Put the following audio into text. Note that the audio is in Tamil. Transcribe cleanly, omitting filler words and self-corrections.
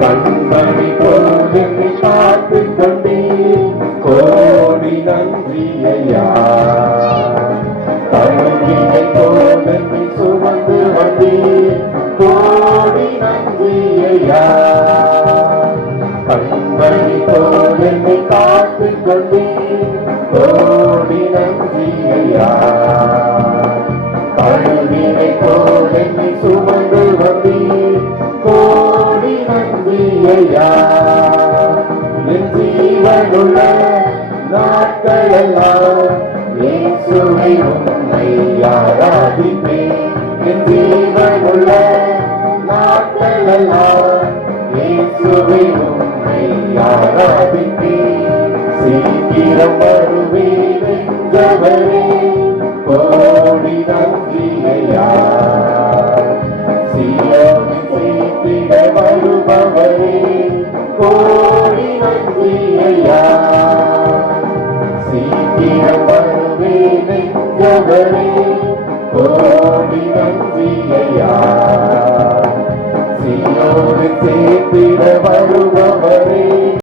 கண்மணி போது பார்த்து கொண்டே கோடி நன்றி ஐயா. கழுவினை போல சுமந்து வந்தே கோடி நன்றி ஐயா. கண்மணி போல காத்து கொண்டே கோடி நன்றி ஐயா. கழுவினை போல சுமந்து வந்தே கோடி நன்றி ஐயா. என் ஜீவனுள்ள நாட்களெல்லாம் இயேசுவை உம்மை ஆராதிப்பேன். என் ஜீவனுள்ள நாட்களெல்லாம் இயேசுவை உம்மை ஆராதிப்பேன். சீக்கிரம் வருவேன் என்றவரே கோடி நன்றி ஐயா. வருபவரே கோடி நன்றி ஐயா.